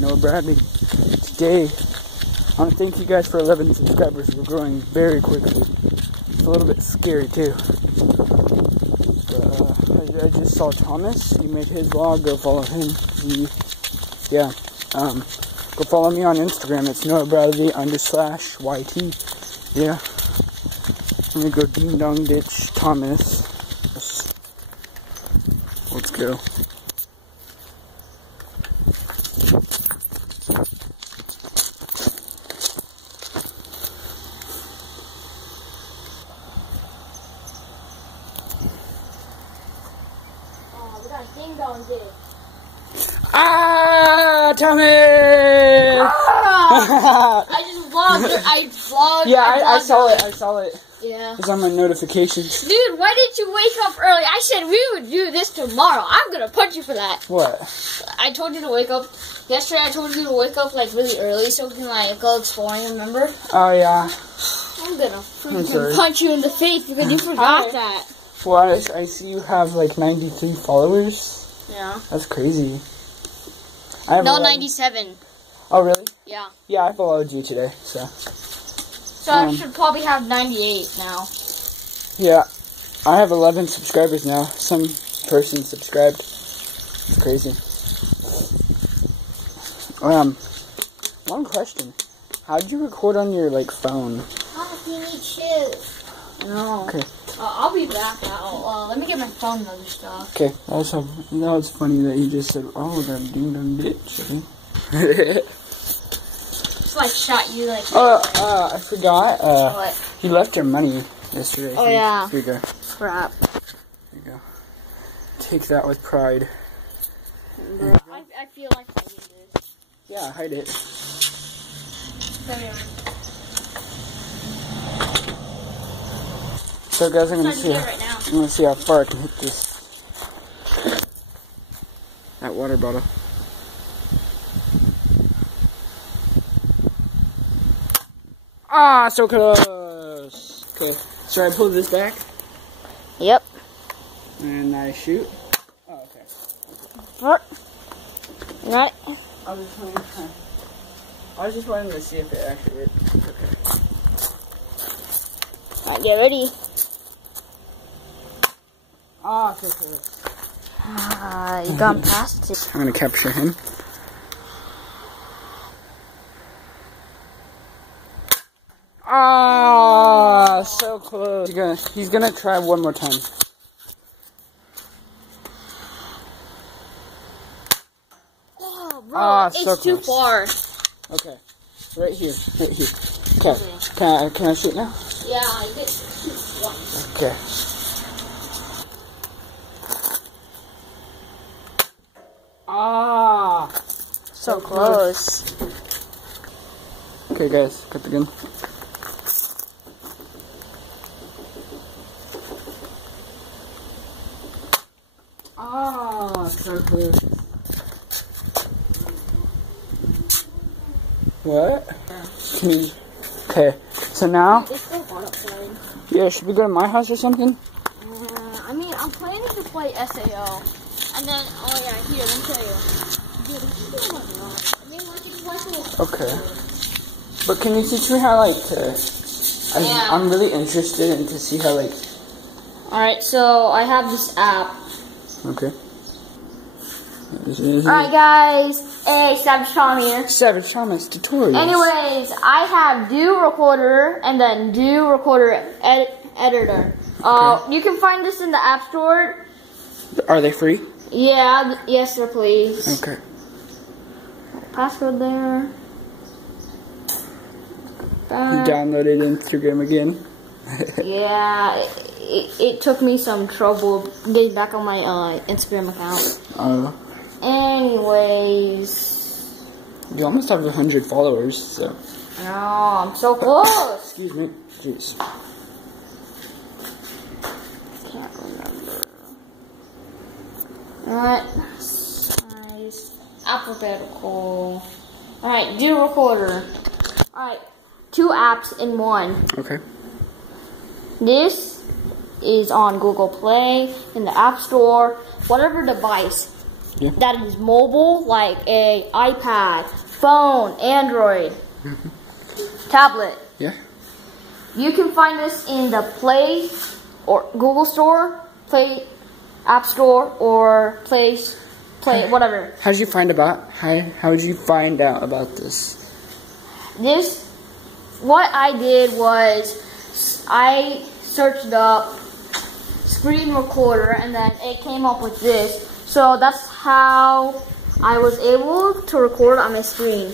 Noah Bradley. Today, I want to thank you guys for 11 subscribers. We're growing very quickly. It's a little bit scary too. But, I just saw Thomas. He made his vlog. Go follow him. Go follow me on Instagram. It's Noah Bradley _YT. Yeah. Let me go Ding Dong Ditch Thomas. Let's go. We got Ding Dong Ditch. Ah, Thomas! Ah! I just vlogged it. I vlogged. Yeah, I saw it. Yeah. It's on my notifications. Dude, why did you wake up early? I said we would do this tomorrow. I'm gonna punch you for that. What? I told you to wake up. Yesterday I told you to wake up like really early so we can like go exploring, remember? Oh, yeah. I'm gonna freaking punch you in the face because you forgot that. Well, I see you have like 93 followers. Yeah. That's crazy. I have 97. Oh, really? Yeah. Yeah, I followed you today, so. So I should probably have 98 now. Yeah, I have 11 subscribers now. Some person subscribed. It's crazy. One question. How did you record on your, like, phone? Oh, you need shoes. No. Okay. I'll be back now. Let me get my phone and other stuff. Okay. Also, you know, it's funny that you just said, oh, that Ding Dong Ditch. Just like shot you like. I forgot. What? You left your money yesterday. Oh, yeah. Here you go. Crap. Here you go. Take that with pride. I feel like hiding this. Yeah, hide it. So guys, I'm gonna see how far I can hit this. That water bottle. Ah, so close. Okay. So I pull this back. Yep. And I shoot. Oh, okay. Right. I was just wanting to see if it actually worked. Okay. Alright, get ready. Ah, so close. You gone past it. I'm gonna capture him. Ah, so close. He's gonna try one more time. Oh, bro, so it's too far. Okay, right here. Okay, can I shoot now? Yeah, I did shoot once. Okay. Ah, So close. Okay, guys, cut the gun. Ah, so close. What? Can you? Okay, so now. It's so hot outside. Yeah, should we go to my house or something? I mean, I'm planning to play SAO. And then, oh yeah, here, let me tell you. Dude, Okay. But can you teach me how, like, I'm really interested in to see how, like... Alright, so I have this app. Okay. Alright, guys. Hey, Savage Tom here. Savage Thomas tutorials. Anyways, I have Do Recorder and then Do Recorder Editor. Okay. You can find this in the App Store. Are they free? Yeah, yes sir, please. Okay. Passcode there. Downloaded Instagram again. Yeah, it took me some trouble getting back on my Instagram account. Anyways. You almost have 100 followers, so. No, I'm so close. Excuse me. Jeez. Can't remember. Alright. Nice. Alphabetical. Alright, Do Recorder. Alright. 2 apps in one. Okay. This is on Google Play, in the App Store, whatever device. Yeah. that is mobile, like a iPad, phone, Android, tablet. Yeah. You can find us in the Play or Google Store, Play App Store, or Play whatever. How did you find out about this? What I did was I searched up screen recorder, and then it came up with this. So that's how I was able to record on my screen.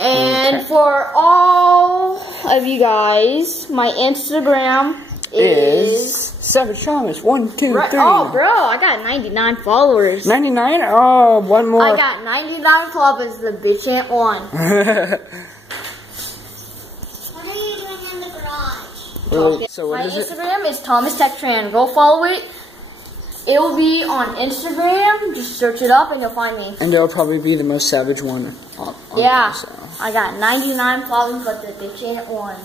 And for all of you guys, my Instagram is Savage Thomas 1 2 3. Oh, bro, I got 99 followers. 99? Oh, one more. I got 99 followers. The bitch ain't one. What are you doing in the garage? Really? So what My is it? Instagram is Thomas Tech Tran. Go follow it. It will be on Instagram. Just search it up and you'll find me. And it'll probably be the most savage one. On Yeah, there, so. I got 99 followers, but the bitch ain't one.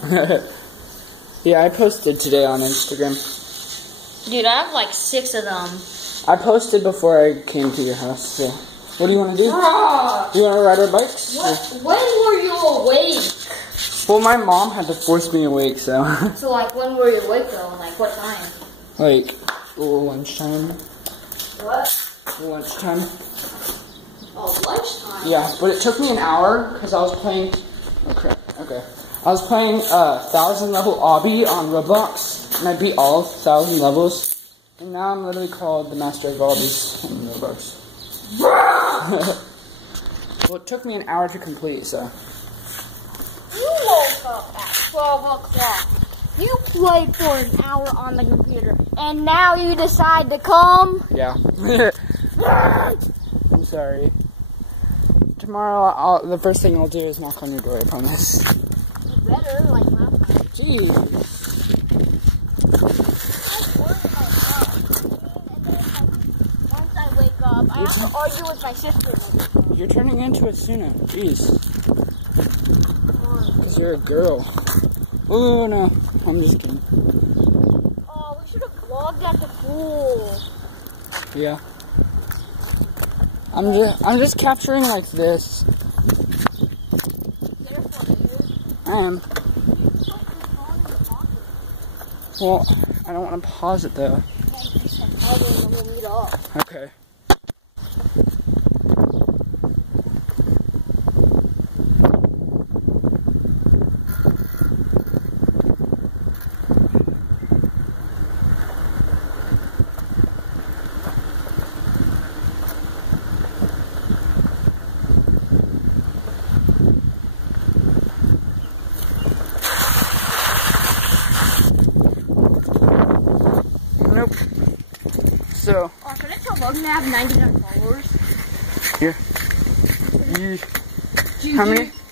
Yeah, I posted today on Instagram. Dude, I have like 6 of them. I posted before I came to your house. So, what do you want to do? Bruh, You want to ride our bikes? when were you awake? Well, my mom had to force me awake, so. So, like, when were you awake though? Like, what time? Like, lunchtime. What? Lunchtime. Oh, lunchtime? Yeah, but it took me an hour because I was playing. Oh crap. Okay. I was playing 1,000 level obby on Roblox, and I beat all 1,000 levels. And now I'm literally called the master of obbies in Roblox. Well, it took me an hour to complete, so. You woke up at 12 o'clock. You played for an hour on the computer, and now you decide to come? Yeah. I'm sorry. Tomorrow, the first thing I'll do is knock on your door, I promise. You better, like last time. Jeez. Once I wake up, I have to argue with my sister. You're turning into a Suna. Jeez. Because you're a girl. Oh, no. I'm just kidding. Oh, we should have vlogged at the pool. Yeah. I'm just capturing like this. I am. Well, I don't want to pause it though. Okay. Nope. So. Oh, should I tell Logan I have 99 followers? Here.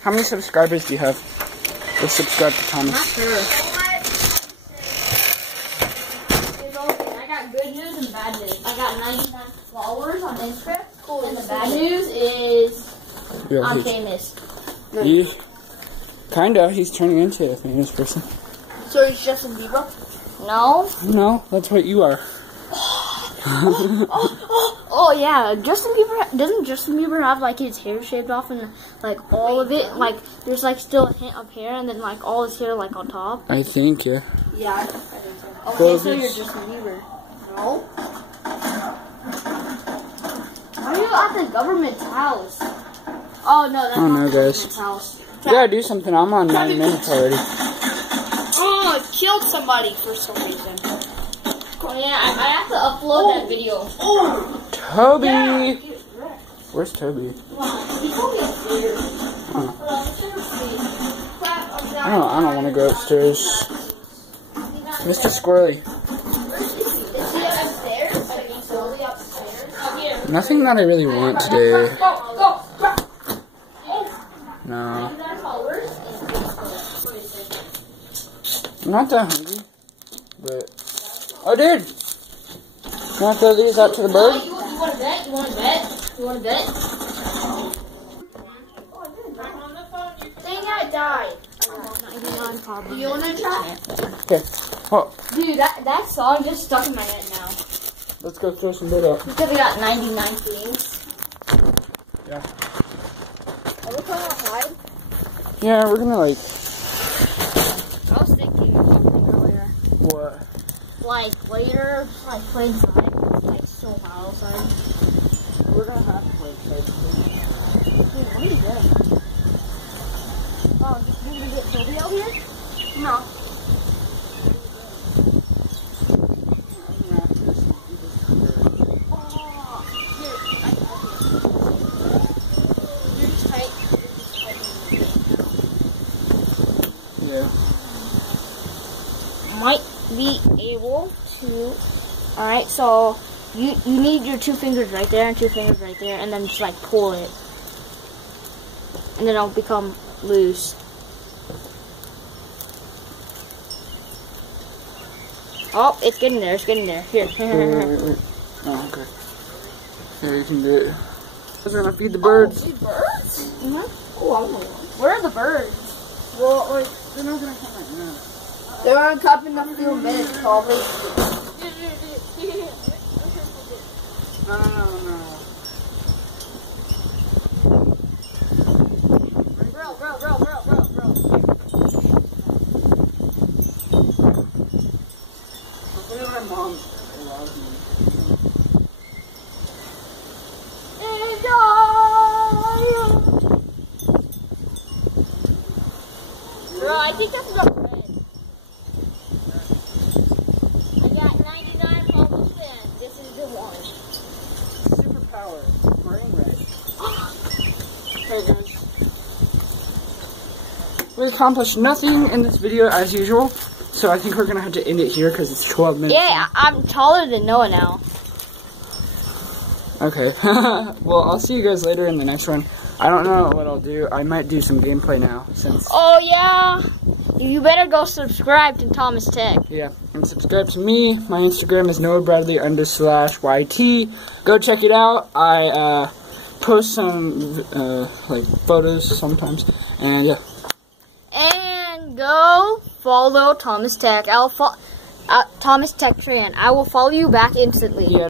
How many subscribers do you have? Just subscribe to Thomas. Not sure. I got good news and bad news. I got 99 followers on Instagram. Cool. And the bad news is I'm famous. Kinda. He's turning into a famous person. So is Justin Bieber? No. No, that's what you are. Oh yeah, doesn't Justin Bieber have like his hair shaved off and like all of it? Like there's like still a hint of hair and then like all his hair like on top? I think, yeah. Yeah, I think so. Okay, Well, so you're Justin Bieber. No. Why are you at the government's house? Oh no, that's Oh, not no, the guys. government's house. You gotta do something. I'm on 9 minutes already. Oh, I killed somebody for some reason. Oh yeah, I have to upload that video. Toby! Yeah. Where's Toby? I don't want to go upstairs. Mr. Squirrely. Nothing that I really want today. No. I'm not that hungry. But... Oh, dude! You want to throw these out to the bird? You want to bet? You want to bet? You want to bet? Dang, I died. You want to try? Okay. Oh, Dude, that song just stuck in my head now. let's go throw some bird out. Because we got 99 things. Yeah. Are we going outside? Yeah, we're gonna like. I was thinking of something earlier. What? Like later, like play inside. Like so hot outside. We're gonna have to play outside. Dude, what are you doing? Oh, you gonna get Toby out here? No. Yeah. Might be able to. Alright, so you need your 2 fingers right there and 2 fingers right there, and then just like pull it. And then it'll become loose. Oh, it's getting there, it's getting there. Here. Wait. Oh, okay. Yeah, you can do it. We're gonna feed the birds. Oh, feed birds? Mm-hmm. Oh, I don't know. Where are the birds? Well, like, they're not gonna come right now. They're gonna come in a few minutes, probably. No. Bro. Hopefully my mom allows me. Bro, I think that's the red. I got 99 focus and this is the one. Superpower. Marine red. Hey guys. We accomplished nothing in this video as usual, so I think we're gonna have to end it here because it's 12 minutes. Yeah, I'm taller than Noah now. Okay. Well, I'll see you guys later in the next one. I don't know what I'll do. I might do some gameplay now since. Oh yeah. You better go subscribe to Thomas Tech. Yeah, and subscribe to me. My Instagram is NoahBradley_YT. Go check it out. I post some like photos sometimes, and yeah. And go follow Thomas Tech. Thomas Tech Tran. I will follow you back instantly. Yeah.